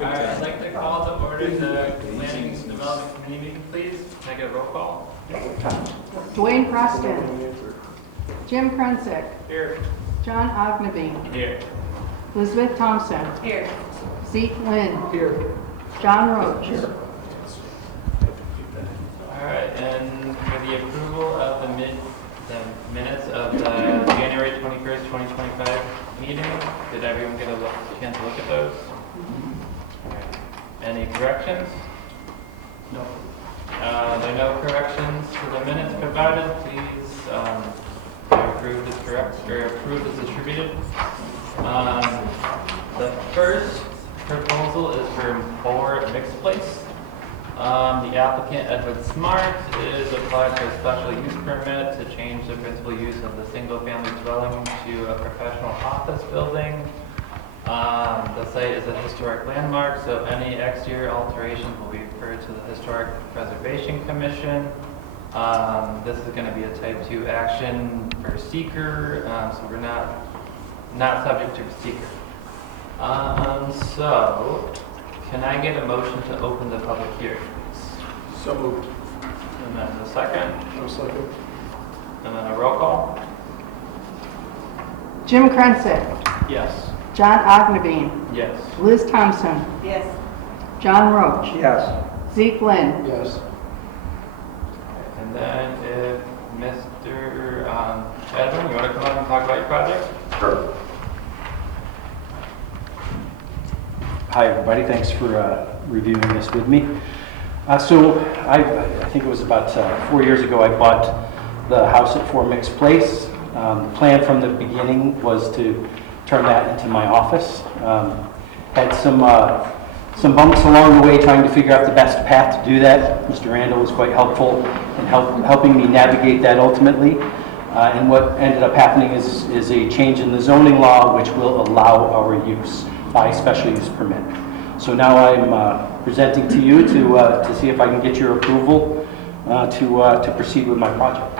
Alright, I'd like to call to order the Planning and Development Committee meeting, please. Can I get a roll call? Dwayne Preston. Jim Krensick. Here. John Ogneby. Here. Elizabeth Thompson. Here. Zeke Lynn. Here. John Roach. Alright, and for the approval of the minutes of the January 21st, 2025 meeting, did everyone get a chance to look at those? Alright. Any corrections? No. There are no corrections to the minutes provided. Please approve as correct or approve as distributed. The first proposal is for 4 Mixed Place. The applicant, Edward Smart, is applied for a special use permit to change the principal use of the single-family dwelling to a professional office building. The site is a historic landmark, so any exterior alterations will be referred to the Historic Preservation Commission. This is going to be a type 2 action for seeker, so we're not subject to seeker. So, can I get a motion to open the public hearing? So moved. And then a second, No second. and then a roll call? Jim Krensick. Yes. John Ogneby. Yes. Liz Thompson. Yes. John Roach. Yes. Zeke Lynn. Yes. And then if Mr. Edwin, you want to come up and talk about your project? Sure. Hi, everybody. Thanks for reviewing this with me. So I think it was about 4 years ago I bought the house at 4 Mixed Place. The plan from the beginning was to turn that into my office. Had some bumps along the way trying to figure out the best path to do that. Mr. Randall was quite helpful in helping me navigate that ultimately. And what ended up happening is a change in the zoning law which will allow our use by special use permit. So now I'm presenting to you to see if I can get your approval to proceed with my project.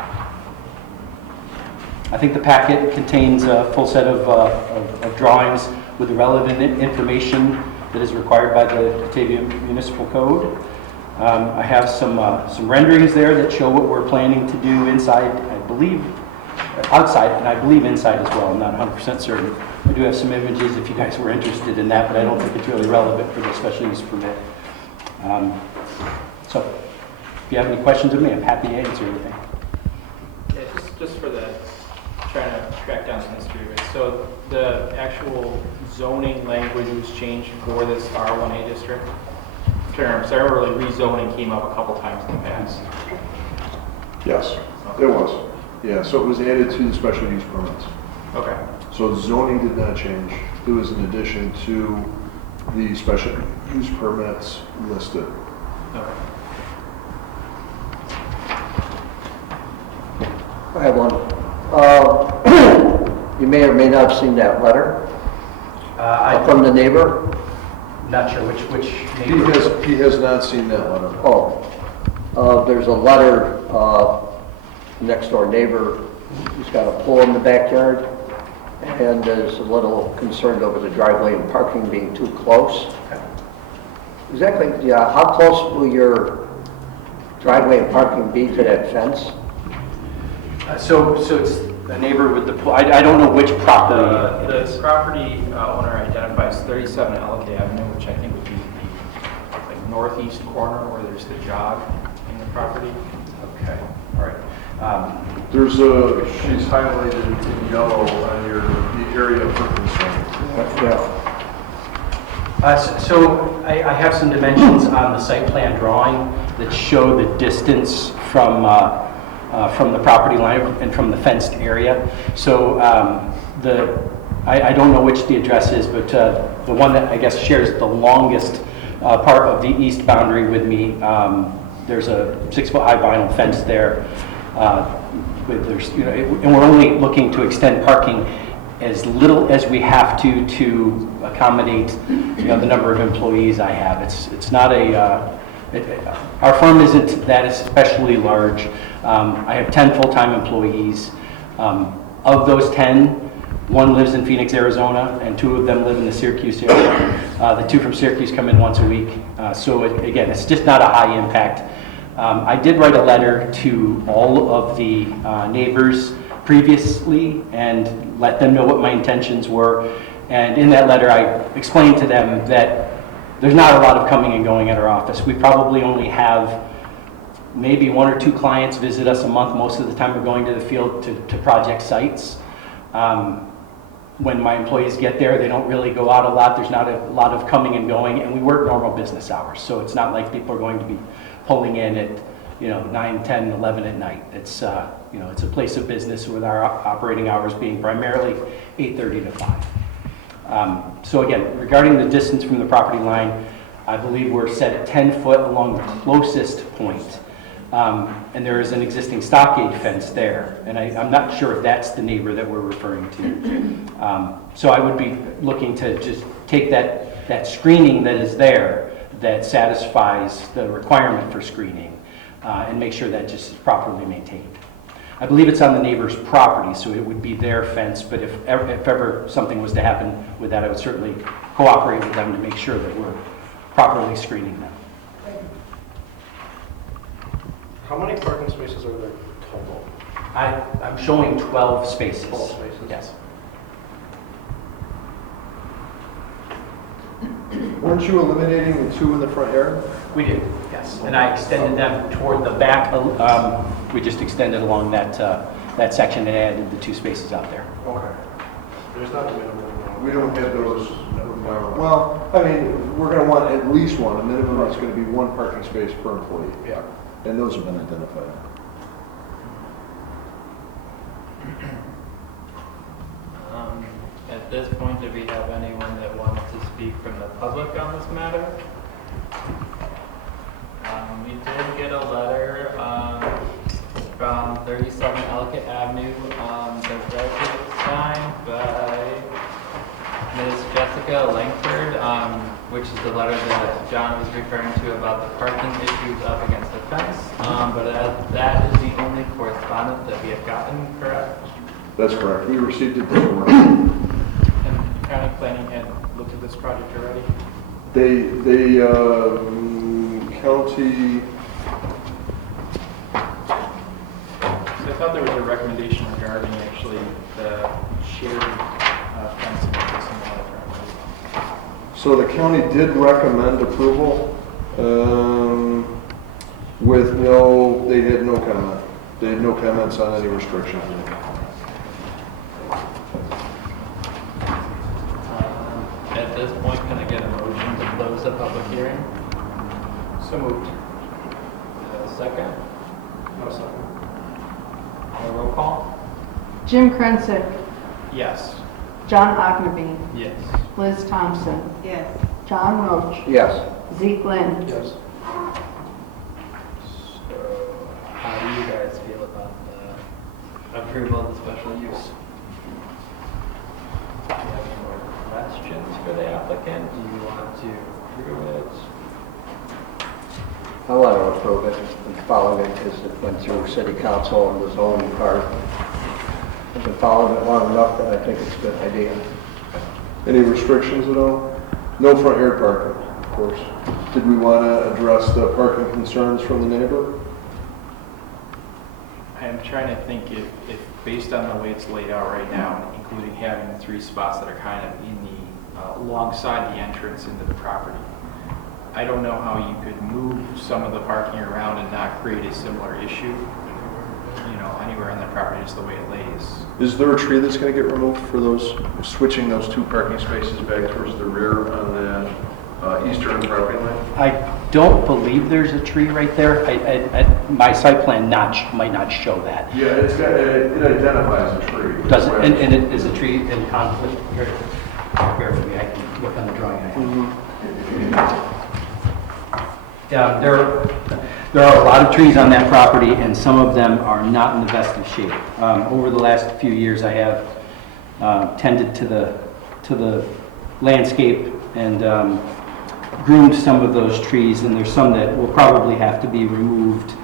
I think the packet contains a full set of drawings with the relevant information that is required by the BATAVIA Municipal Code. I have some renderings there that show what we're planning to do inside, I believe, outside, and I believe inside as well. I'm not 100% certain. I do have some images if you guys were interested in that, but I don't think it's really relevant for the special use permit. So if you have any questions of me, I'm happy to answer anything. Yeah, just for the, trying to track down some history of it. So the actual zoning language was changed for this R1A district? So I remember rezoning came up a couple times in the past. Yes, it was. Yeah, so it was added to the special use permits. Okay. So zoning did not change. It was in addition to the special use permits listed. Okay. I have one. You may or may not have seen that letter from the neighbor. Not sure which neighbor. He has not seen that letter. Oh, there's a letter, next door neighbor who's got a pool in the backyard and is a little concerned over the driveway and parking being too close. Exactly, yeah, how close will your driveway and parking be to that fence? So it's a neighbor with the pool. I don't know which property it is. The property owner identifies 37 Ellick Avenue, which I think would be the northeast corner where there's the jog in the property. Okay, all right. She's highlighted in yellow on the area for concern. Yeah. So I have some dimensions on the site plan drawing that show the distance from the property line and from the fenced area. So I don't know which the address is, but the one that I guess shares the longest part of the east boundary with me, there's a 6-foot high vinyl fence there. And we're only looking to extend parking as little as we have to accommodate the number of employees I have. It's not our firm isn't that especially large. I have 10 full-time employees. Of those 10, One lives in Phoenix, Arizona, and 2 of them live in the Syracuse area. The 2 from Syracuse come in once a week. Again, it's just not a high impact. I did write a letter to all of the neighbors previously and let them know what my intentions were. And in that letter, I explained to them that there's not a lot of coming and going at our office. We probably only have maybe 1 or 2 clients visit us a month. Most of the time we're going to the field to project sites. When my employees get there, they don't really go out a lot. There's not a lot of coming and going, and we work normal business hours. So it's not like people are going to be pulling in at 9, 10, 11 at night. It's it's a place of business with our operating hours being primarily 8:30 to 5. So again, regarding the distance from the property line, I believe we're set at 10 foot along the closest point. And there is an existing stockade fence there. And I'm not sure if that's the neighbor that we're referring to. So I would be looking to just take that screening that is there that satisfies the requirement for screening and make sure that just is properly maintained. I believe it's on the neighbor's property, so it would be their fence, but if ever something was to happen with that, I would certainly cooperate with them to make sure that we're properly screening them. How many parking spaces are there total? I'm showing 12 spaces. 12 spaces? Yes. Weren't you eliminating the 2 in the front yard? We did, yes. And I extended them toward the back. We just extended along that section and added the 2 spaces out there. Okay. There's not a minimum. We don't have those requirements. Well, I mean, we're going to want at least 1. A minimum is going to be 1 parking space per employee. Yeah. And those have been identified. At this point, do we have anyone that wants to speak from the public on this matter? We did get a letter from 37 Ellicott Avenue, the resident signed by Ms. Jessica Langford, which is the letter that John was referring to about the parking issues up against the fence. But that is the only correspondence that we have gotten, correct? That's correct. We received it this morning. And county planning had looked at this project already? County, So I thought there was a recommendation regarding actually the shared fencing with some other property. so the county did recommend approval with they had no comment. They had no comments on any restrictions. At this point, can I get a motion to close the public hearing? So moved. Second? No, second. A roll call? Jim Krensick, Yes. John Agnerbeen, Yes. Liz Thompson, Yes. John Roach, Yes. Zeke Lind. Yes. So, how do you guys feel about the approval of the special use? Do you have any more questions for the applicant? Do you want to approve it? I want to approve it and follow it because it went through city council and the zoning part. I've been following it long enough that I think it's a good idea. Any restrictions at all? No front yard parking, of course. Did we want to address the parking concerns from the neighbor? I'm trying to think if based on the way it's laid out right now, including having the 3 spots that are kind of in the, alongside the entrance into the property, I don't know how you could move some of the parking around and not create a similar issue, anywhere on the property, just the way it lays. Is there a tree that's going to get removed for those, switching those 2 parking spaces back towards the rear on the eastern property line? I don't believe there's a tree right there. My site plan might not show that. Yeah, it identifies a tree. Does it? And it is a tree in conflict? Here, bear with me. I can look on the drawing I have. Yeah, there are a lot of trees on that property, and some of them are not in the best of shape. Over the last few years, I have tended to the landscape and groomed some of those trees, and there's some that will probably have to be removed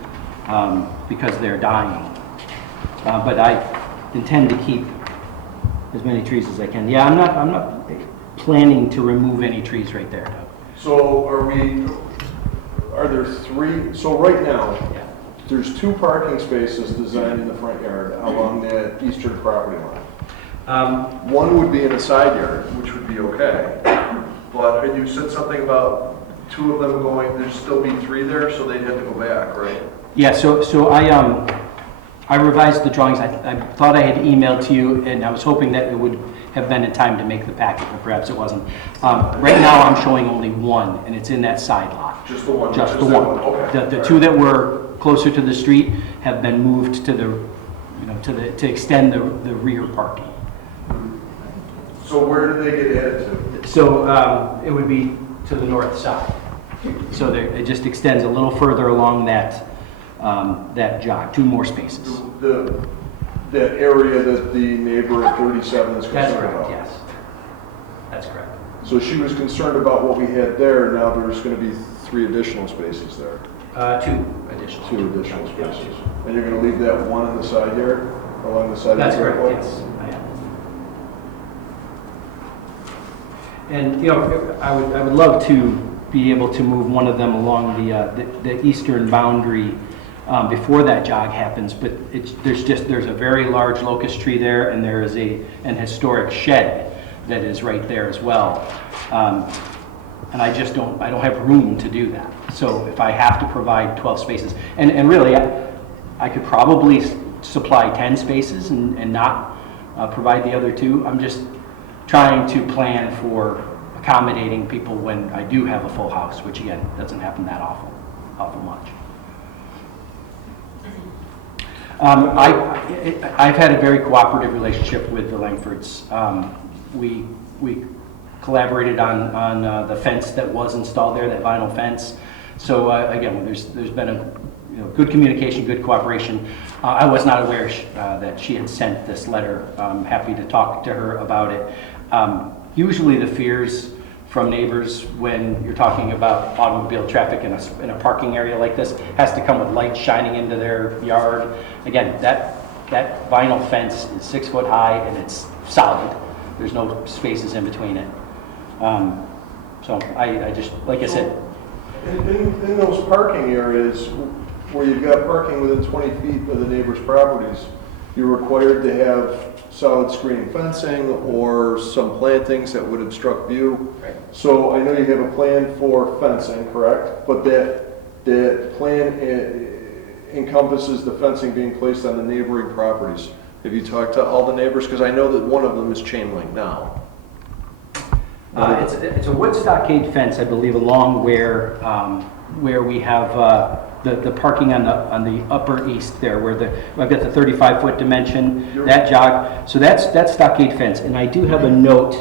because they're dying. But I intend to keep as many trees as I can. Yeah, I'm not planning to remove any trees right there. So are there three, so right now, Yeah. there's 2 parking spaces designed in the front yard along that eastern property line. One would be in the side yard, which would be okay. But you said something about 2 of them going, there'd still be 3 there, so they'd have to go back, right? Yeah, so I revised the drawings. I thought I had emailed to you, and I was hoping that it would have been in time to make the packet, but perhaps it wasn't. Right now, I'm showing only 1, and it's in that side lot. Just the one? Just the that one. Okay. The 2 that were closer to the street have been moved to to extend the rear parking. So where do they get added to? So it would be to the north side. So it just extends a little further along that jog, 2 more spaces. That area that the neighbor at 37 is That's concerned correct, about? yes. That's correct. So she was concerned about what we had there, now there's going to be 3 additional spaces there. 2 additional. 2 additional spaces. And you're going to leave that 1 in the side yard, along the side of the That's correct, driveway? yes, I am. And, you know, I would love to be able to move one of them along the eastern boundary before that jog happens, but there's a very large locust tree there, and there is an historic shed that is right there as well. And I don't have room to do that. So if I have to provide 12 spaces, and really, I could probably supply 10 spaces and not provide the other 2. I'm just trying to plan for accommodating people when I do have a full house, which again, doesn't happen that awful much. I've had a very cooperative relationship with the Langfords. We collaborated on the fence that was installed there, that vinyl fence. So again, there's been a good communication, good cooperation. I was not aware that she had sent this letter. I'm happy to talk to her about it. Usually the fears from neighbors when you're talking about automobile traffic in a parking area like this has to come with lights shining into their yard. Again, that vinyl fence is 6 foot high and it's solid. There's no spaces in between it. So I just, like I said. In those parking areas where you've got parking within 20 feet of the neighbor's properties, you're required to have solid screening fencing or some plantings that would obstruct view. Right. So I know you have a plan for fencing, correct? But that plan encompasses the fencing being placed on the neighboring properties. Have you talked to all the neighbors? Because I know that one of them is chain link now. It's a wood stockade fence, I believe, along where we have the parking on the upper east there, where I've got the 35-foot dimension, that jog. So that's stockade fence, and I do have a note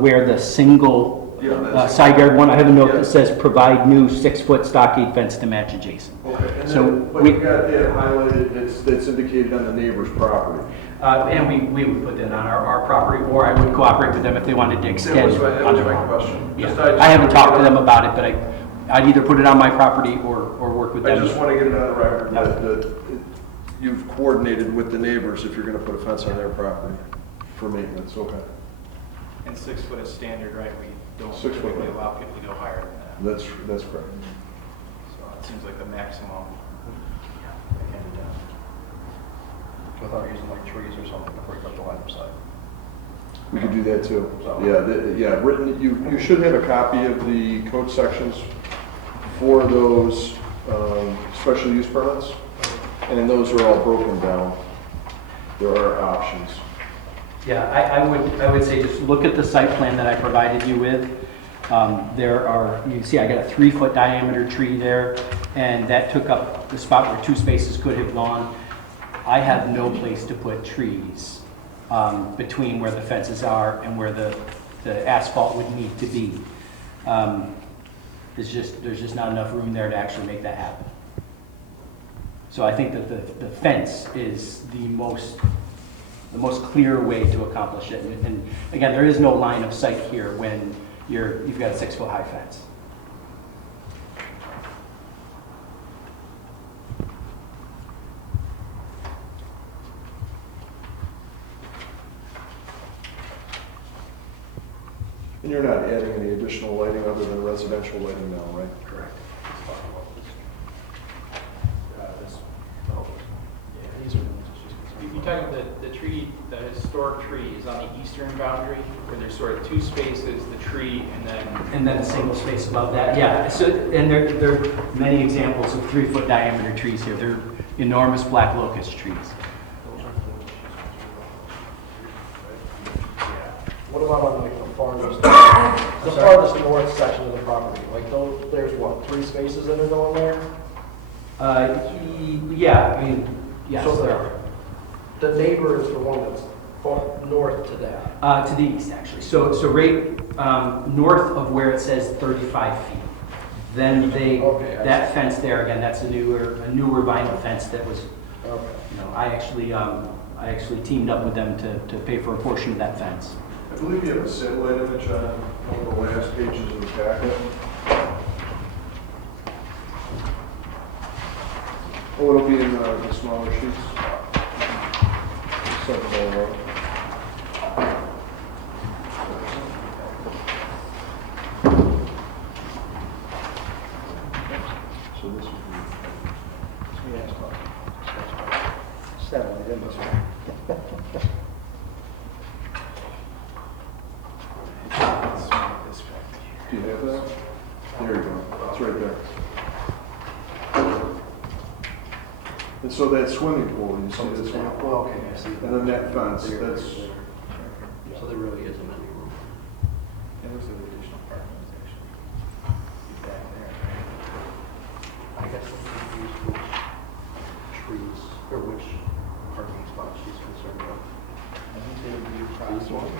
where the single side yard one. I have a note that says provide new 6-foot stockade fence to match adjacent. Okay. And So then, but you've got that highlighted that's indicated on the neighbor's property. And we would put that on our property, or I would cooperate with them if they wanted to extend. That was my onto question. Yeah. Just I haven't talked to them about it, but I'd either put it on my property or work with I them. just want to get it on the record Yep. that you've coordinated with the neighbors if you're going to put a fence on their property for maintenance, okay? And 6 foot is standard, right? We don't 6 foot. typically allow people to go higher than that. That's correct. So it seems like the maximum. Without using like trees or something to break up the line of sight. We could do that too. Yeah, written, you should have a copy of the code sections for those special use permits, and those are all broken down. There are options. Yeah, I would say just look at the site plan that I provided you with. There are, you can see I got a 3-foot diameter tree there, and that took up the spot where 2 spaces could have gone. I have no place to put trees between where the fences are and where the asphalt would need to be. There's just not enough room there to actually make that happen. So I think that the fence is the most clear way to accomplish it. And again, there is no line of sight here when you've got a 6-foot high fence. You're not adding any additional lighting other than residential lighting now, right? Correct. You're talking about the tree, the historic tree is on the eastern boundary, where there's sort of two spaces, the tree And then a single space above that, yeah. So, and there are many examples of 3-foot diameter trees here. They're enormous black locust trees. What about on like the farthest north section of the property? Like those, there's what, 3 spaces that are going there? Yeah, I mean, yes, So there are. the neighbor is the one that's far north to that. To the east, actually. So right north of where it says 35 feet. Then Okay, I that fence there, again, that's a newer vinyl fence that was, Okay. I actually teamed up with them to pay for a portion of that fence. I believe you have a satellite image on one of the last pages of the packet. Oh, it'll be in the smaller sheets. So this would be, Satellite image. do you have that? There you go, it's right there. And so that swimming pool, you see this one? Well, okay, I see. And then that fence, that's, So there really isn't any room. It looks like additional parking is actually back there. I guess which trees, or which parking spots she's concerned about. I think they would be across one.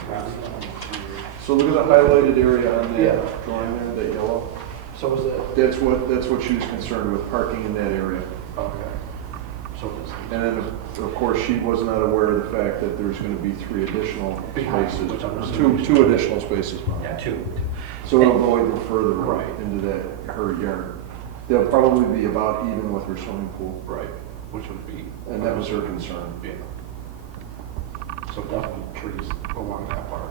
so look at the highlighted area on Yeah. that drawing there, that yellow. So is it, That's what she was concerned with, parking in that area. okay. So it's. And then, of course, she was not aware of the fact that there's going to be 3 additional Behind, spaces. which I'm- Two additional spaces. Bob. Yeah, two. So it'll go even further Right. into her yard. They'll probably be about even with her swimming pool, Right, which would be. and that was her concern. Yeah. So definitely trees along that part.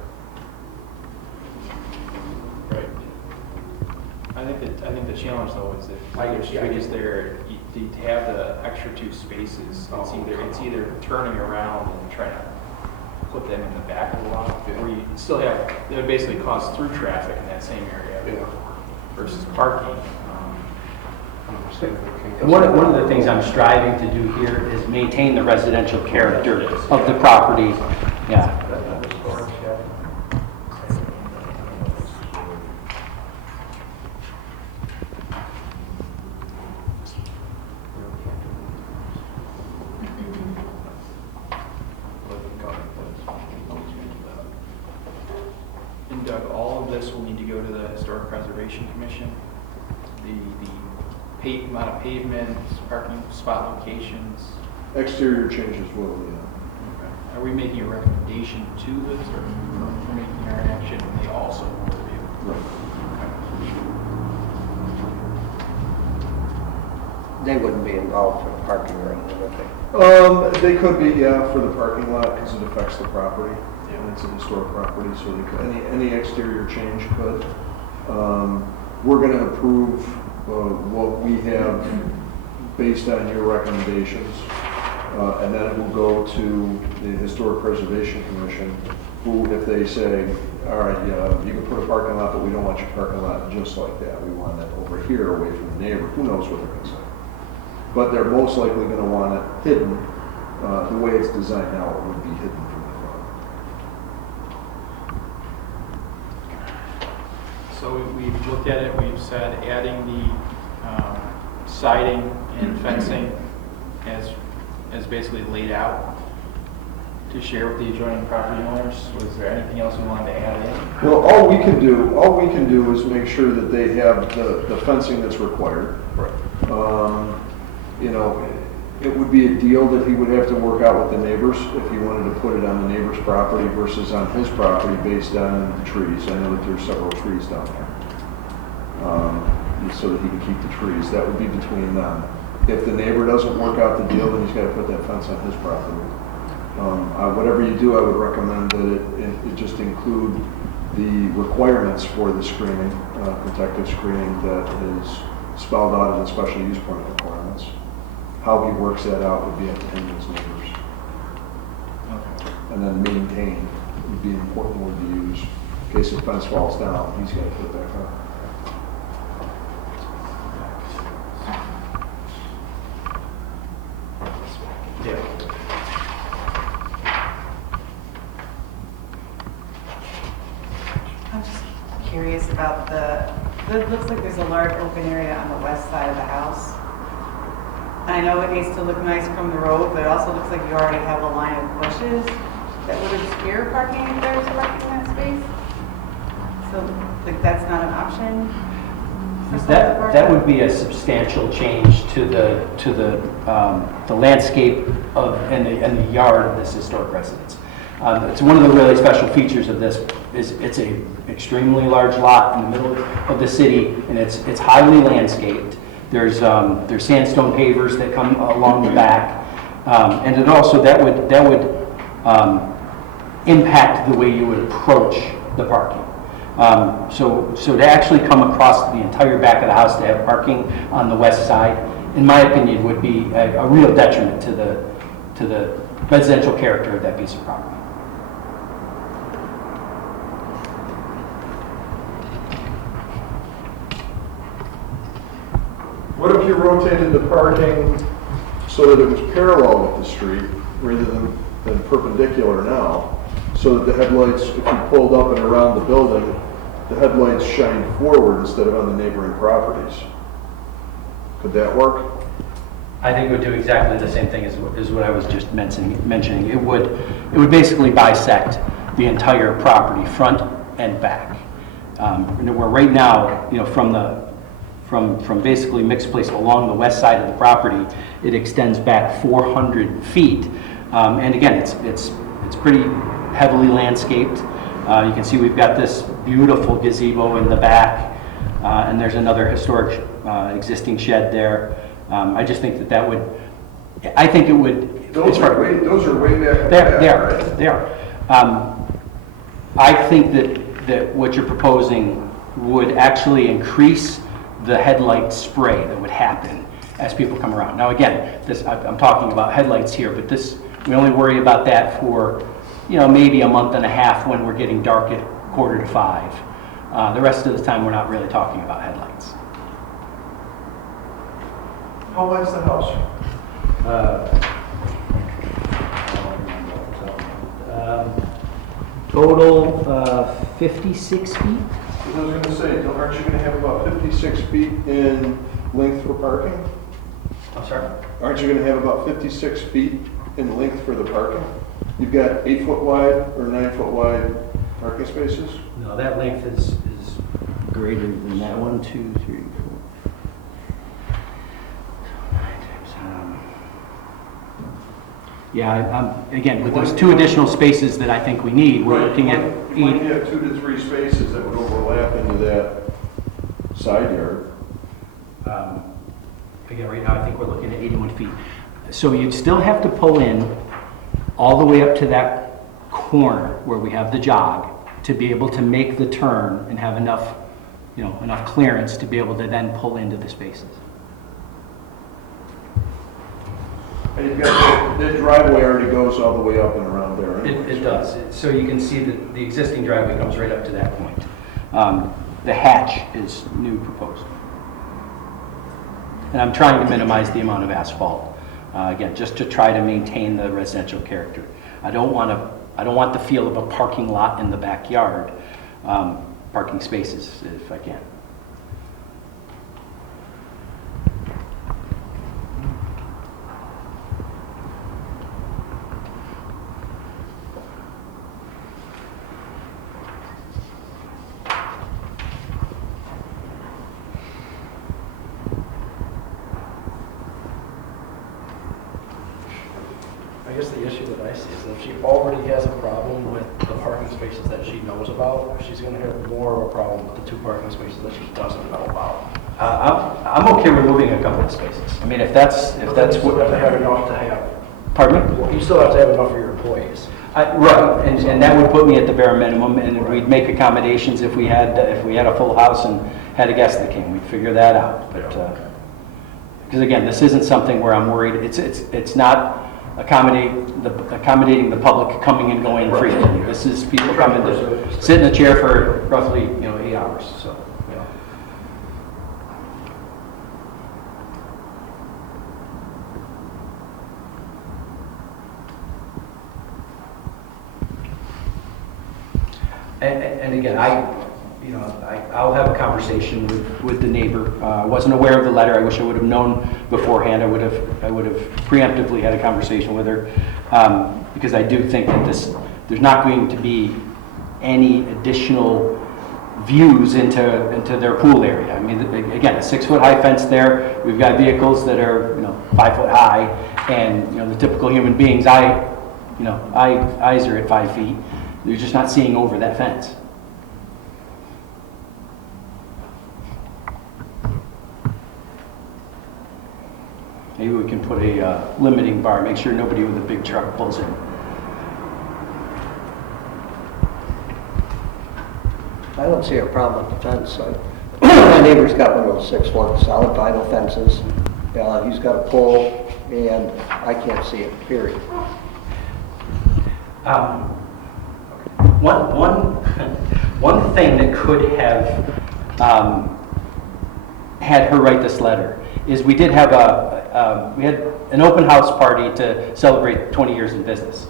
Right. I think the challenge though is if I the get- street is there, to have the extra 2 spaces, it's either turning around and trying to put them in the back of the lot, or you still have, it would basically cause through traffic in that same area Yeah. versus parking. And one of the things I'm striving to do here is maintain the residential character of the property. Yeah. And Doug, all of this will need to go to the Historic Preservation Commission. The amount of pavement, parking spot locations. Exterior changes will, yeah. Are we making a recommendation to this, or we're making our action and they also review? Right. They wouldn't be involved for the parking or anything, would they? They could be, yeah, for the parking lot, because it affects the property. And it's a historic property, so they could, any exterior change could. We're going to approve what we have based on your recommendations, and then it will go to the Historic Preservation Commission, who, if they say, all right, you can put a parking lot, but we don't want your parking lot just like that. We want it over here, away from the neighbor. Who knows what they're going to say? But they're most likely going to want it hidden. The way it's designed now, it would be hidden from the front. So we've looked at it, we've said adding the siding and fencing as basically laid out to share with the adjoining property owners. Was there anything else we wanted to add in? Well, all we can do is make sure that they have the fencing that's required. Right. You know, it would be a deal that he would have to work out with the neighbors if he wanted to put it on the neighbor's property versus on his property based on the trees. I know that there's several trees down there. So that he can keep the trees. That would be between them. If the neighbor doesn't work out the deal, then he's got to put that fence on his property. Whatever you do, I would recommend that it just include the requirements for the screening, protective screening that is spelled out in the special use permit requirements. How he works that out would be up to him and his neighbors. And then maintain would be an important word to use. In case the fence falls down, he's got to put it back up. I'm just curious about it looks like there's a large open area on the west side of the house. And I know it needs to look nice from the road, but it also looks like you already have a line of bushes that would obscure parking if there was parking in that space. So, like, that's not an option? for someone to park That on? would be a substantial change to the landscape of, and the yard of this historic residence. It's one of the really special features of this is it's a extremely large lot in the middle of the city, and it's highly landscaped. There's sandstone pavers that come along the back, and it also that would impact the way you would approach the parking. So to actually come across the entire back of the house to have parking on the west side, in my opinion, would be a real detriment to the residential character of that piece of property. What if you rotated the parking so that it was parallel with the street rather than perpendicular now? So that the headlights, if you pulled up and around the building, the headlights shine forward instead of on the neighboring properties. Could that work? I think it would do exactly the same thing as what I was just mentioning. It would basically bisect the entire property, front and back. Where right now, from basically Mixed Place along the west side of the property, it extends back 400 feet. And again, it's pretty heavily landscaped. You can see we've got this beautiful gazebo in the back, and there's another historic existing shed there. I just think that would, I think it would. Those are way back. They are. They are. I think that what you're proposing would actually increase the headlight spray that would happen as people come around. Now again, I'm talking about headlights here, but we only worry about that for maybe a month and a half when we're getting dark at 4:45. The rest of the time we're not really talking about headlights. How wide's the house? Total 56 feet. I was going to say, aren't you going to have about 56 feet in length for parking? I'm sorry? Aren't you going to have about 56 feet in length for the parking? You've got 8 foot wide or 9 foot wide parking spaces? No, that length is greater than that. 1, 2, 3, 4. Yeah, again, with those 2 additional spaces that I think we need, we're looking at 8. When you have 2 to 3 spaces that would overlap into that side yard. Again, right now I think we're looking at 81 feet. So you'd still have to pull in all the way up to that corner where we have the jog to be able to make the turn and have enough clearance to be able to then pull into the spaces. And you've got the driveway already goes all the way up and around there. Anyways. It does. So you can see that the existing driveway comes right up to that point. The hatch is new proposed. And I'm trying to minimize the amount of asphalt, again, just to try to maintain the residential character. I don't want the feel of a parking lot in the backyard, parking spaces if I can. I guess the issue that I see is that if she already has a problem with the parking spaces that she knows about, she's going to have more of a problem with the 2 parking spaces that she doesn't know about. I'm okay removing a couple of spaces. I mean, if that's You still what. have to have enough to have. Pardon me? Well, you still have to have enough for your employees. Right, and that would put me at the bare minimum, and we'd make accommodations if we had a full house and had a guest that came, we'd figure that out. But, because again, this isn't something where I'm worried, it's not accommodating the public coming and going freely. This is people coming to sit in a chair for roughly, 8 hours, so. And again, I'll have a conversation with the neighbor. I wasn't aware of the letter. I wish I would have known beforehand. I would have preemptively had a conversation with her, because I do think that there's not going to be any additional views into their pool area. I mean, again, a 6-foot-high fence there. We've got vehicles that are 5 foot high, and the typical human being's eyes are at 5 feet. They're just not seeing over that fence. Maybe we can put a limiting bar, make sure nobody with a big truck pulls in. I don't see a problem with the fence. My neighbor's got one of those 6-foot solid vinyl fences. He's got a pole, and I can't see it, period. One thing that could have had her write this letter is we did have we had an open house party to celebrate 20 years in business,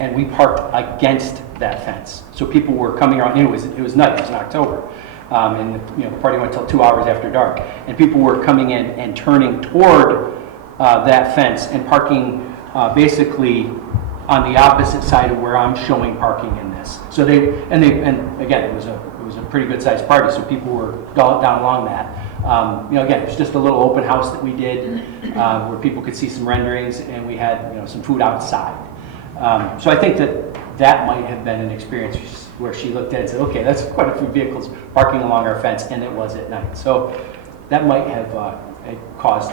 and we parked against that fence. So people were coming around. It was night. It was in October, and the party went till 2 hours after dark, and people were coming in and turning toward that fence and parking basically on the opposite side of where I'm showing parking in this. So and again, it was a pretty good sized party, so people were down along that. Again, it was just a little open house that we did where people could see some renderings, and we had some food outside. So I think that might have been an experience where she looked at it and said, okay, that's quite a few vehicles parking along our fence, and it was at night. So that might have caused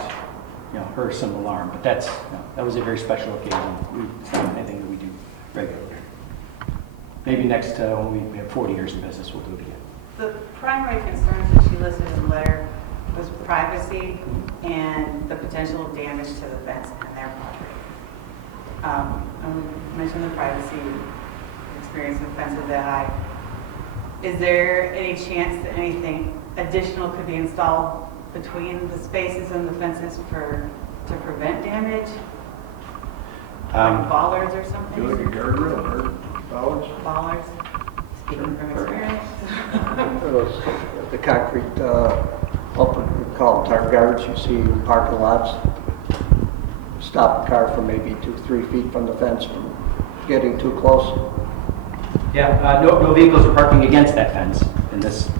her some alarm, but that was a very special occasion. It's not anything that we do regularly. Maybe next when we have 40 years in business, we'll do it again. The primary concerns that she listed in the letter was privacy and the potential damage to the fence and their property. And we mentioned the privacy experience with fences that high. Is there any chance that anything additional could be installed between the spaces and the fences to prevent damage? Like bollards or something? Like a guardrail or bollards? Bollards, speaking from experience. The concrete, we call them tar guards you see in parking lots. Stop a car from maybe 2-3 feet from the fence from getting too close. Yeah, no vehicles are parking against that fence in this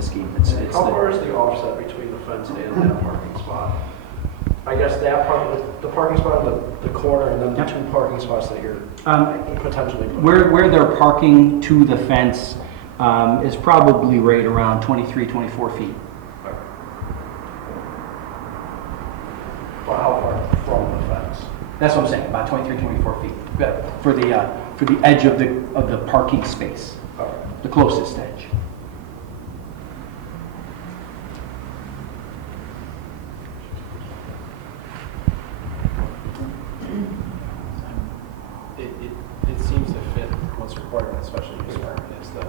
scheme. How far is the offset between the fence and that parking spot? I guess that part, the parking spot in the corner, and then the 2 parking spots that you're potentially putting. Where they're parking to the fence is probably right around 23, 24 feet. Well, how far from the fence? That's what I'm saying, about 23, 24 feet for the edge of the parking space, the closest edge. It seems to fit what's required in the special use permit is the,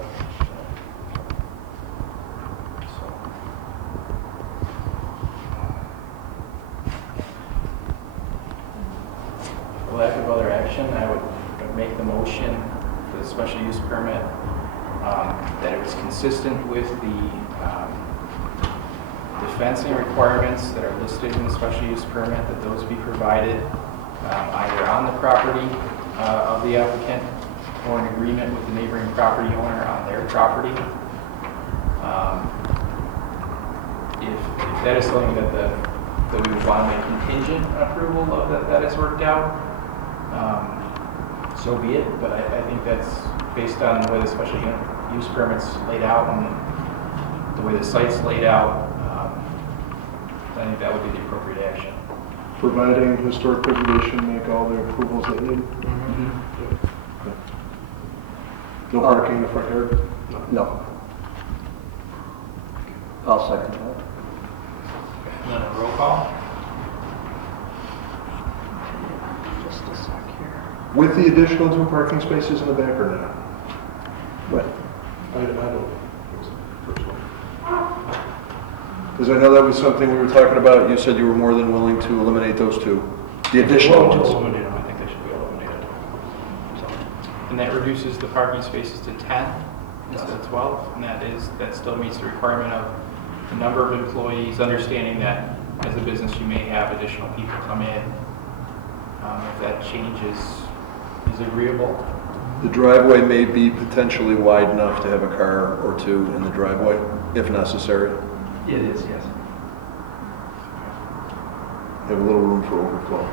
for lack of other action, I would make the motion for the special use permit that it was consistent with the fencing requirements that are listed in the special use permit, that those be provided either on the property of the applicant or in agreement with the neighboring property owner on their property. If that is something that we would want to make contingent approval of, that is worked out, so be it. But I think that's based on the way the special use permit's laid out and the way the site's laid out. I think that would be the appropriate action. Providing historic preservation make all the approvals they need. Mm-hmm. No parking in the front yard? No. I'll second that. And then a roll call. Just a sec here. With the additional 2 parking spaces in the back or not? What? I don't think so, personally. Because I know that was something we were talking about. You said you were more than willing to eliminate those 2. The additional To ones. eliminate them, I think they should be eliminated. So, And that reduces the parking spaces to 10 instead of 12, and that still meets the requirement of the number of employees, understanding that as a business you may have additional people come in. If that change is agreeable. The driveway may be potentially wide enough to have a car or 2 in the driveway, if necessary. It is, yes. Have a little room for overflow.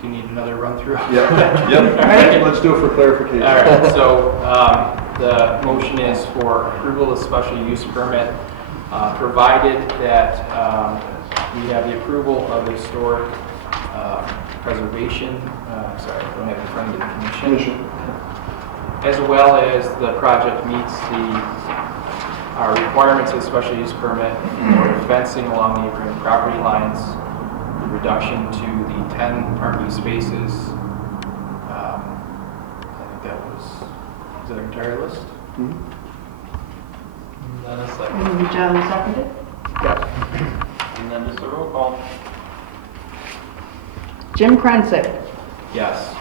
Do you need another run through? Yep, yep. Let's do it for clarification. All right, so the motion is for approval of special use permit, provided that we have the approval of the historic preservation, sorry, I don't have it in front of the commission, as well as the project meets our requirements of special use permit for fencing along the neighboring property lines, the reduction to the 10 parking spaces. I think that was, is that our entire list? And then a second. And John seconded? And then just a roll call. Jim Krensick, Yes.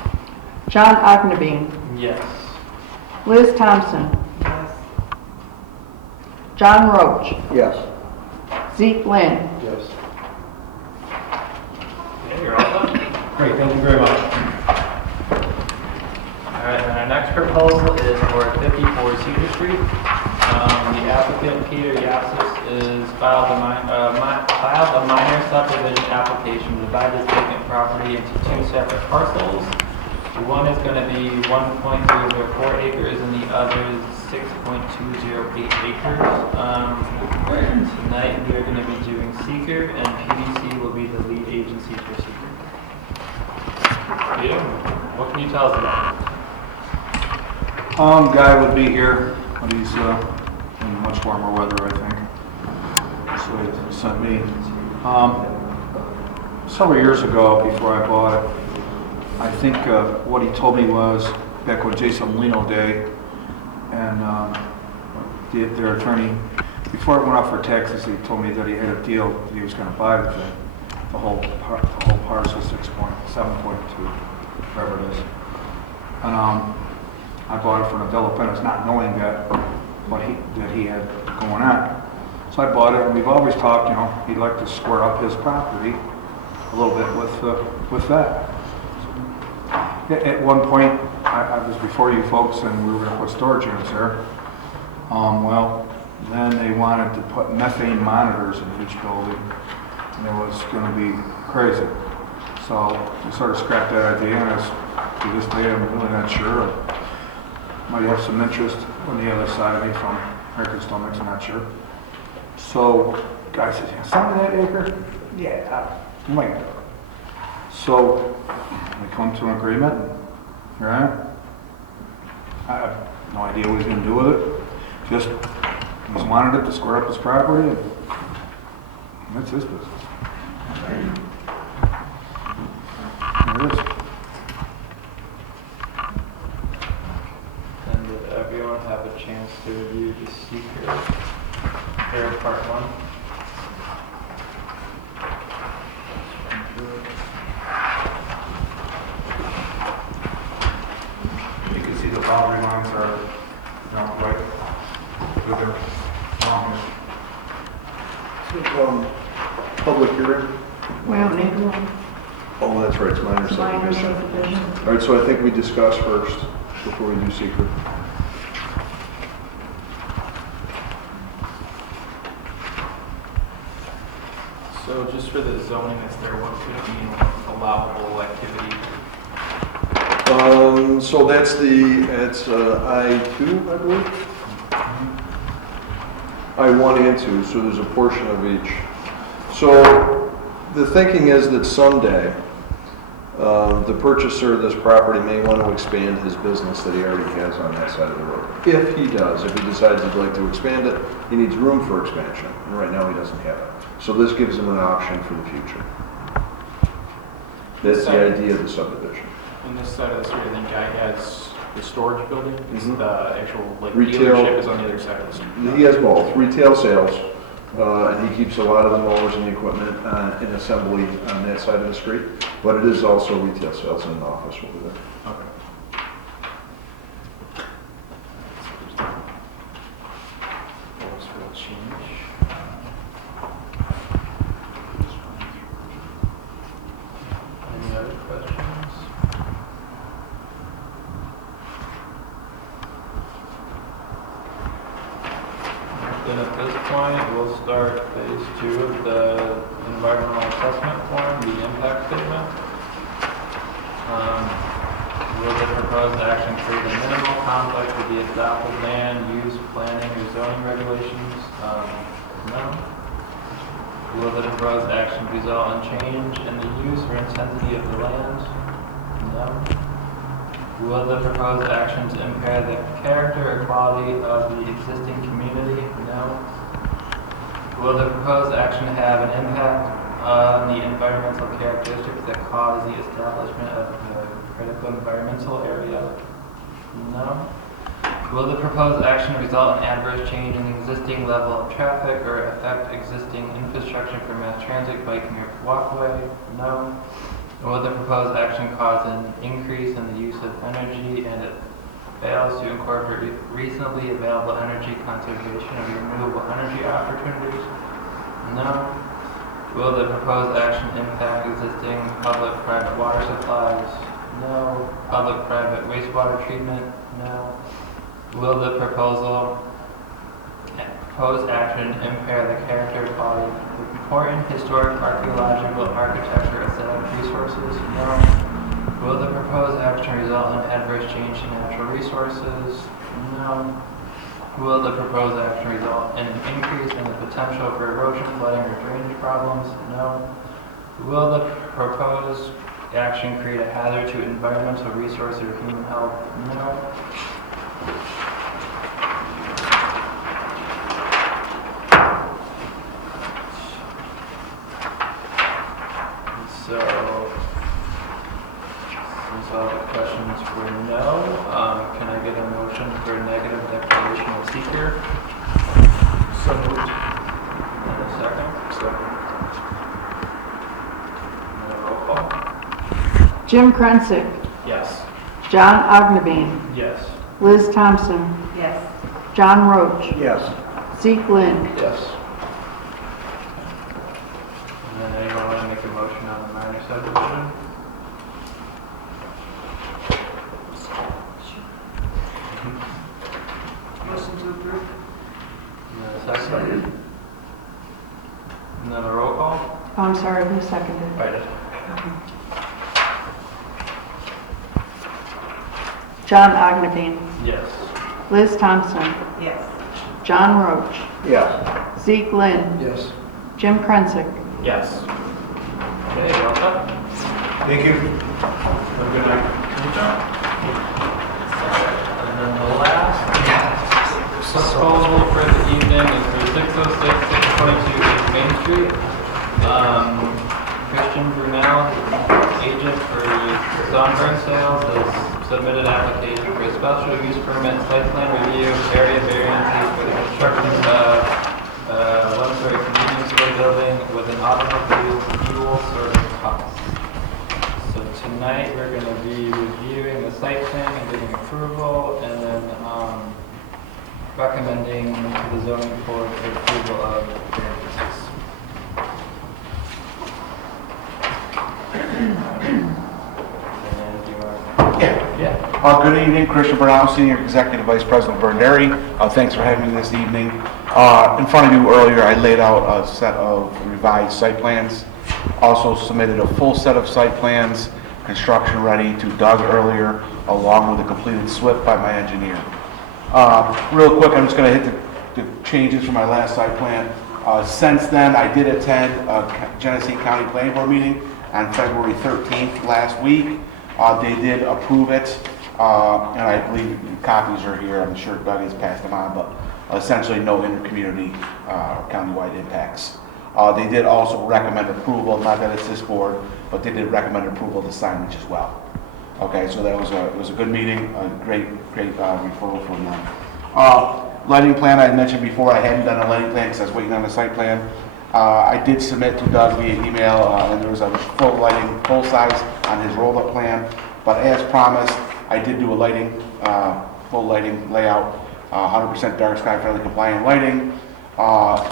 John Ognebeen, Yes. Liz Thompson, Yes. John Roach, Yes. Zeke Lynn. yes. Okay, you're all done. Great, thank you very much. All right, and our next proposal is for 54 Cedar Street. The applicant, Peter Yapsis, is filed a minor subdivision application to divide this vacant property into 2 separate parcels. One is going to be 1.004 acres and the other is 6.208 acres. Tonight we are going to be doing seeker and PDC will be the lead agency for seeker. Peter, what can you tell us about it? Guy would be here, but he's in much warmer weather, I think. So he sent me. Several years ago, before I bought it, I think what he told me was, back when Jason Molino Day, and their attorney, before it went out for taxes, he told me that he had a deal that he was going to buy the thing, the whole parcel, 7.2, whatever it is. And I bought it for an Adela Pennis, not knowing that he had going on. So I bought it, and we've always talked, he'd like to square up his property a little bit with that. At one point, I was before you folks, and we were going to put storage units there. Well, then they wanted to put methane monitors in each building, and it was going to be crazy. So we sort of scrapped that idea, and to this day, I'm really not sure. Might have some interest on the other side of me from American Stomachs, I'm not sure. So, guy says, yeah, some of that acre? Yeah, I might do it. So, we come to an agreement, and here I am. I have no idea what he's going to do with it. Just, he's wanted it to square up his property, and that's his business. There it is. And did everyone have a chance to review the seeker here, part 1? You can see the boundary lines are, right with their Public hearing? We don't need one. Oh, that's right, it's minor Minor subdivision. subdivision. All right, so I think we discuss first before we do secret. So just for the zoning that's there, what could be allowable activity? So that's I-2, I believe? I-1 and 2, so there's a portion of each. So the thinking is that someday, the purchaser of this property may want to expand his business that he already has on that side of the road. If he does, if he decides he'd like to expand it, he needs room for expansion, and right now he doesn't have it. So this gives him an option for the future. That's the idea of the subdivision. On this side of the street, I think Guy has the storage building. Mhm. The actual like Retail. dealership is on the other side of the street. He has both, retail sales, and he keeps a lot of the mowers and the equipment in assembly on that side of the street, but it is also retail sales in an office over there. Okay. Those will change. Any other questions? Then at this point, we'll start phase 2 of the environmental assessment form, the impact statement. Will the proposed action create a minimal conflict with the adopted land use, planning, or zoning regulations? No. Will the proposed action result in change in the use or intensity of the land? No. Will the proposed actions impair the character or quality of the existing community? No. Will the proposed action have an impact on the environmental characteristics that cause the establishment of the critical environmental area? No. Will the proposed action result in adverse change in the existing level of traffic or affect existing infrastructure for mass transit, biking, or walkway? No. Will the proposed action cause an increase in the use of energy and it fails to incorporate reasonably available energy conservation or renewable energy opportunities? No. Will the proposed action impact existing public-private water supplies? No. Public-private wastewater treatment? No. Will the proposed action impair the character, quality of important historic, archaeological, architecture, aesthetic resources? No. Will the proposed action result in adverse change to natural resources? No. Will the proposed action result in an increase in the potential for erosion, flooding, or drainage problems? No. Will the proposed action create a hazard to environmental resources or human health? No. So, since all the questions were no, can I get a motion for a negative declaration of seeker? So moved. And a second? Second. And a roll call? Jim Krensick, Yes. John Augnabine, Yes. Liz Thompson, Yes. John Roach, Yes. Zeke Lynn. Yes. And then anyone want to make a motion on the minor subdivision? Motion to approve? And then a second? And then a roll call? Oh, I'm sorry, who seconded? I did. John Augnabine, Yes. Liz Thompson, Yes. John Roach, Yes. Zeke Lynn, Yes. Jim Krensick. Yes. Okay, well done. Thank you. Have a good night. And then the last proposal for the evening is for 606, 622 East Main Street. Christian Brunelle, agent for Sonbyrne Sales, has submitted application for a special use permit, site plan review, area variances for the construction of one-story convenience store building with an automobile fuel service house. So tonight, we're going to be reviewing the site plan and getting approval, and then recommending to the zoning board for approval of variances. And do you want to... Yeah. Good evening, Christian Brunelle, Senior Executive Vice President of Byrne Dairy. Thanks for having me this evening. In front of you earlier, I laid out a set of revised site plans. Also submitted a full set of site plans, construction ready, to Doug earlier, along with a completed SWIP by my engineer. Real quick, I'm just going to hit the changes from my last site plan. Since then, I did attend a Genesee County Planning Board meeting on February 13th last week. They did approve it, and I believe copies are here. I'm sure Doug has passed them on, but essentially no intercommunity countywide impacts. They did also recommend approval, not that it's this board, but they did recommend approval of the signage as well. Okay, so that was it was a good meeting, a great referral from them. Lighting plan, I mentioned before, I hadn't done a lighting plan because I was waiting on the site plan. I did submit to Doug via email, and there was a full size on his roll-up plan. But as promised, I did do a full lighting layout, 100% dark sky friendly compliant lighting.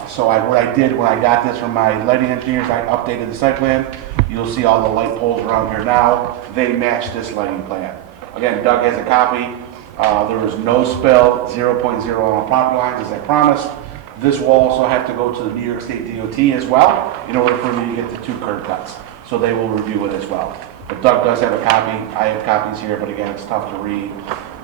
So what I did when I got this from my lighting engineers, I updated the site plan. You'll see all the light poles around here now. They match this lighting plan. Again, Doug has a copy. There was no spill, 0.0 on property lines, as I promised. This will also have to go to the New York State DOT as well in order for me to get the 2 curb cuts. So they will review it as well. But Doug does have a copy. I have copies here, but again, it's tough to read.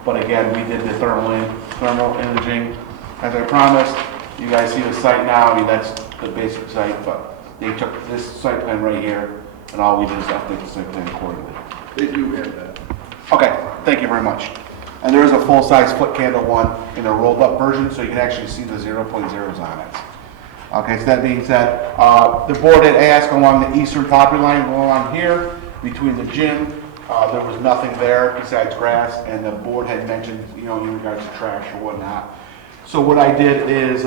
But again, we did the thermal imaging as I promised. You guys see the site now. I mean, that's the basic site, but they took this site plan right here, and all we did is update the site plan accordingly. They do have that. Okay, thank you very much. And there is a full-size foot candle one in a rolled-up version, so you can actually see the 0.0s on it. Okay, so that being said, the board had asked along the eastern property line, along here, between the gym, there was nothing there besides grass, and the board had mentioned, in regards to trash or whatnot. So what I did is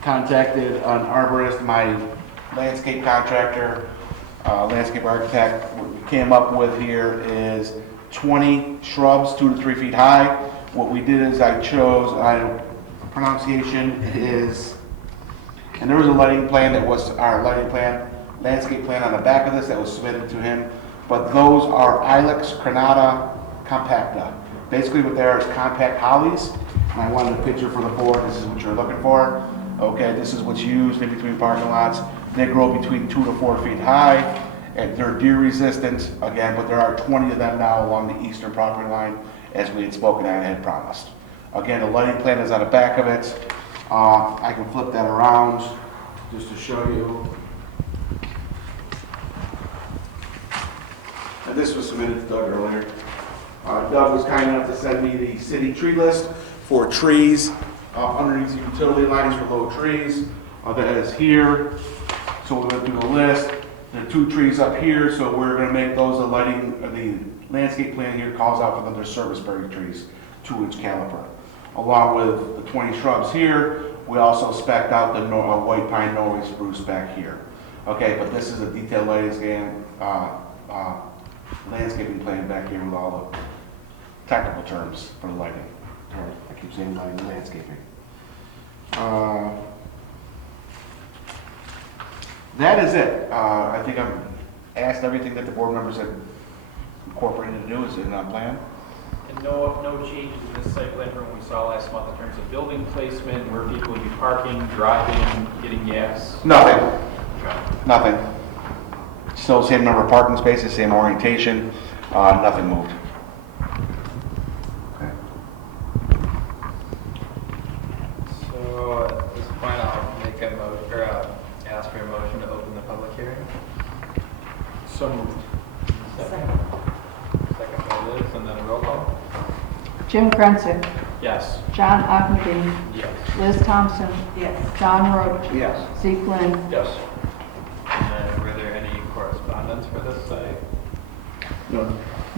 contacted an arborist, my landscape contractor, landscape architect. What we came up with here is 20 shrubs, 2 to 3 feet high. What we did is I chose, pronunciation is, and there was a lighting plan that was our lighting plan, landscape plan on the back of this that was submitted to him. But those are Ilex crenata compacta. Basically what they are is compact hollies. And I wanted a picture for the board. This is what you're looking for. Okay, this is what's used in between parking lots. They grow between 2 to 4 feet high, and they're deer resistant, again, but there are 20 of them now along the eastern property line, as we had spoken and had promised. Again, the lighting plan is on the back of it. I can flip that around just to show you. And this was submitted to Doug earlier. Doug was kind enough to send me the city tree list for trees underneath the utility lines for low trees. That is here. So we're going to do a list. There are 2 trees up here, so we're going to make those the landscape plan here calls out for them. They're serviceberry trees, 2-inch caliper. Along with the 20 shrubs here, we also spec'd out the white pine Norway spruce back here. Okay, but this is a detailed landscaping plan back here with all the technical terms for the lighting. All right, I keep saying lighting and landscaping. That is it. I think I've asked everything that the board members had incorporated to do. Is it in that plan? And no changes in this site plan from what we saw last month in terms of building placement, where people would be parking, driving, getting gas? Nothing. Okay. Nothing. Still same number of parking spaces, same orientation. Nothing moved. Okay. So at this point, I'll make a motion, or ask for a motion to open the public hearing. So moved. Second by Liz, and then a roll call. Jim Krensick, Yes. John Augenbein, Yes. Liz Thompson, Yes. John Roach, Yes. Zeke Lynn, Yes. And then were there any correspondence for this site? no.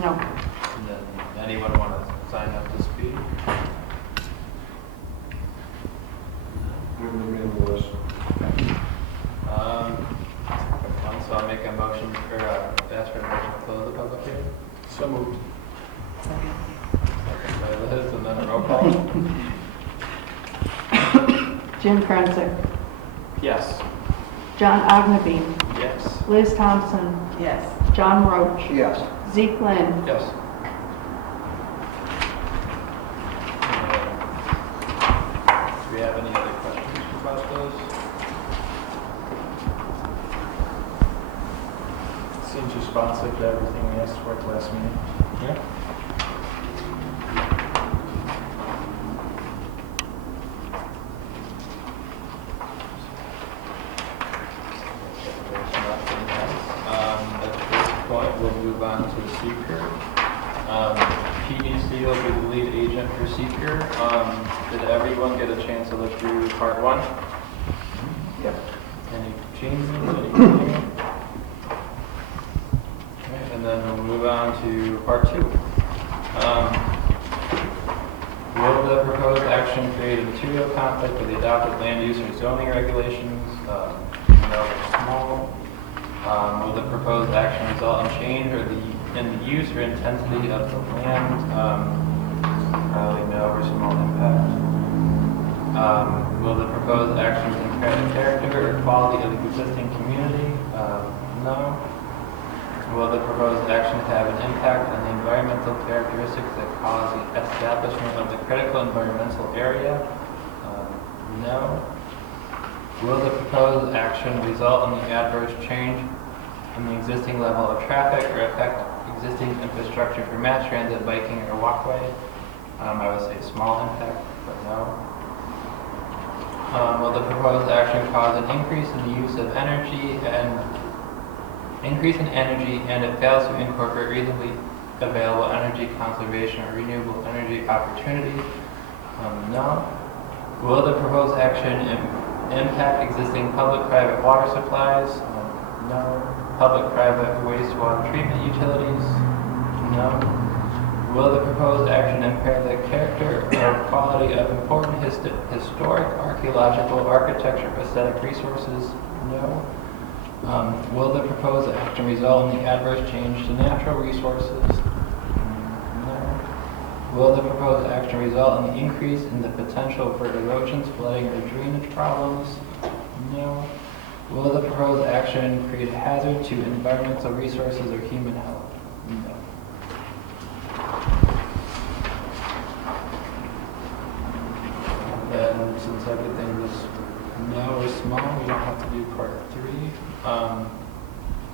And then anyone want to sign up to speak? So I'll make a motion, or ask for a motion to close the public hearing. So moved. Second by Liz, and then a roll call. Jim Krensick, Yes. John Augenbein, Yes. Liz Thompson, Yes. John Roach, Yes. Zeke Lynn, Yes. Do we have any other questions about those? Seems responsive to everything we asked for at the last meeting. Yeah. seeker. Did everyone get a chance to look through part 1? Yep. Any changes? Anything? Okay, and then we'll move on to part 2. Will the proposed action create a material conflict with the adopted land use or zoning regulations? No, or small. Will the proposed action result in change in the use or intensity of the land? Probably no or small impact. Will the proposed actions impair the character or quality of the existing community? No. Will the proposed action have an impact on the environmental characteristics that cause the establishment of the critical environmental area? No. Will the proposed action result in the adverse change in the existing level of traffic or affect existing infrastructure for mass transit, biking, or walkway? I would say small impact, but no. Will the proposed action cause an increase in the use of energy and it fails to incorporate reasonably available energy conservation or renewable energy opportunities? No. Will the proposed action impact existing public-private water supplies? No. Public-private wastewater treatment utilities? No. Will the proposed action impair the character or quality of important historic, archaeological, architecture, aesthetic resources? No. Will the proposed action result in the adverse change to natural resources? No. Will the proposed action result in the increase in the potential for erosions, flooding, or drainage problems? No. Will the proposed action create a hazard to environmental resources or human health? No. Then, since everything was no or small, we don't have to do part 3.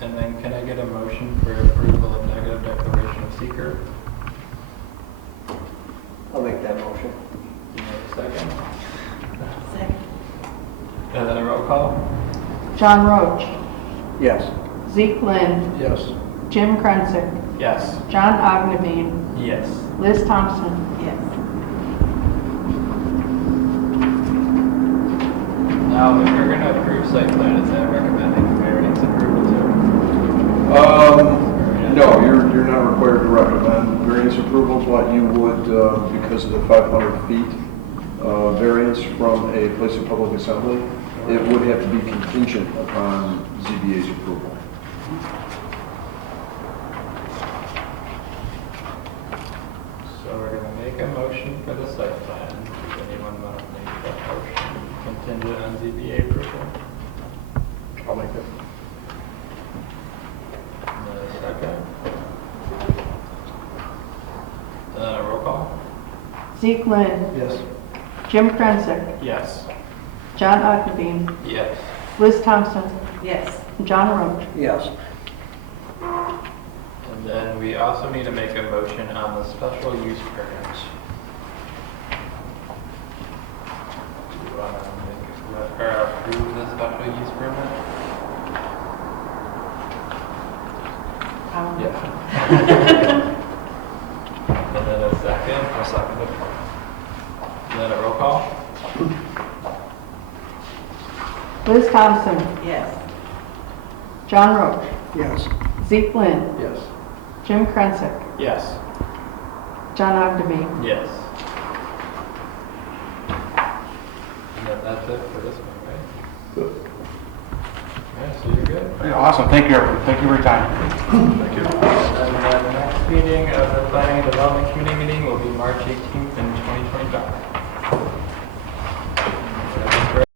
And then can I get a motion for approval of negative declaration of seeker? I'll make that motion. Do you have a second? Second. And then a roll call? John Roach, Yes. Zeke Lynn, Yes. Jim Krensick, Yes. John Ognebeen, Yes. Liz Thompson. Yes. Now, if you're going to approve site plan, is that recommending variance approval too? No, you're not required to recommend variance approval, but you would, because of the 500 feet variance from a place of public assembly, it would have to be contingent upon ZBA's approval. So we're going to make a motion for the site plan. Does anyone want to make that motion contingent on ZBA approval? I'll make it. And then a second. A roll call? Zeke Lynn, Yes. Jim Krensick, Yes. John Ognebeen, Yes. Liz Thompson, Yes. and John Roach. Yes. And then we also need to make a motion on the special use permit. Do you want to approve the special use permit? Yeah. And then a second. I'll second it. And then a roll call? Liz Thompson, Yes. John Roach, Yes. Zeke Lynn, Yes. Jim Krensick, Yes. John Ognebeen. Yes. And then that's it for this one, right? Good. Yeah, so you're good? Yeah, awesome, thank you, thank you for your time. Thank you. And the next meeting of the Planning and Development Committee meeting will be March 18th in 2025.